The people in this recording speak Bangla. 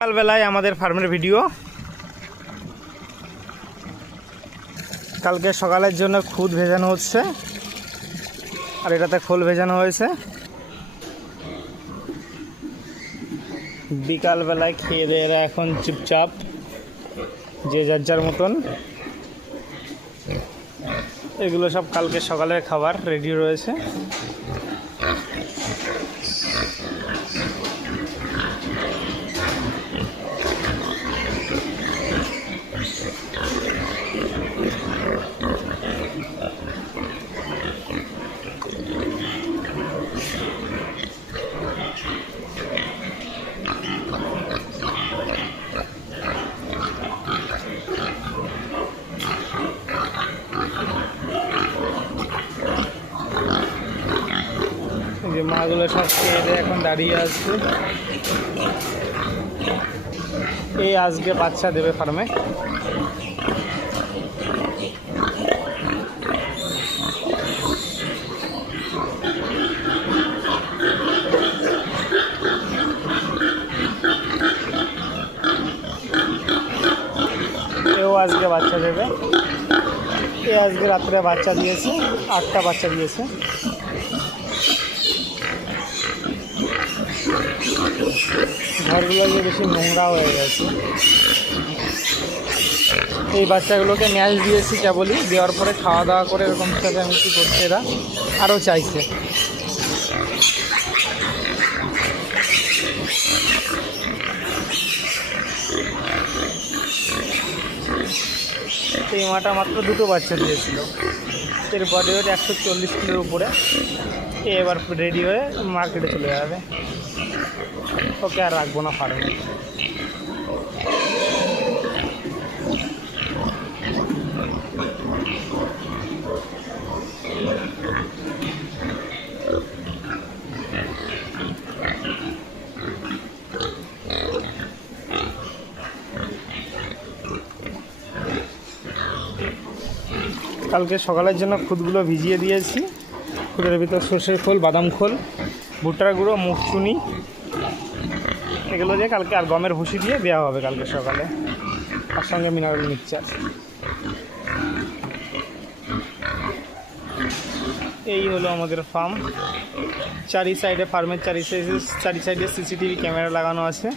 সকালবেলায় আমাদের ফার্মের ভিডিও। কালকে সকালের জন্য খুদ ভেজানো হচ্ছে আর এটাতে খোল ভেজানো হয়েছে। বিকালবেলায় খেয়ে দিয়ে এরা এখন চুপচাপ যে যার যার মতন। এগুলো সব কালকে সকালের খাবার রেডি রয়েছে। যে মাগুলো সব খেয়ে দিয়ে এখন দাঁড়িয়ে আসছে। এই আজকে বাচ্চা দেবে ফার্মে। এও আজকে বাচ্চা দেবে। এ আজকে রাত্রে বাচ্চা দিয়েছে, 8টা বাচ্চা দিয়েছে। ঘরগুলো যে বেশি নোংরা হয়ে গেছে। এই বাচ্চাগুলোকে ম্যাচ দিয়েছি কেবলই, দেওয়ার পরে খাওয়া দাওয়া করে এরকম চেঁচামেচি করছে। এরা আরও চাইছে। এই মাটা মাত্র 2টো বাচ্চা দিয়েছিল। এর বডি ওয়েট 140 কিলোর উপরে। এবার রেডি হয়ে মার্কেটে চলে যাবে। ওকে আর রাখবো না ফার্মে। কালকে সকালের জন্য খুদগুলো ভিজিয়ে দিয়েছি। খুদের ভিতর সর্ষের খোল, বাদাম খোল, ভুট্টার গুঁড়ো, মুখ চুনি, এগুলো দিয়ে কালকে আর গমের ভুসি দিয়ে দেওয়া হবে কালকে সকালে, তার সঙ্গে মিনারেল মিক্সচার। এই হলো আমাদের ফার্ম। চারি সাইডে ফার্মের চারি সাইডে সিসিটিভি ক্যামেরা লাগানো আছে।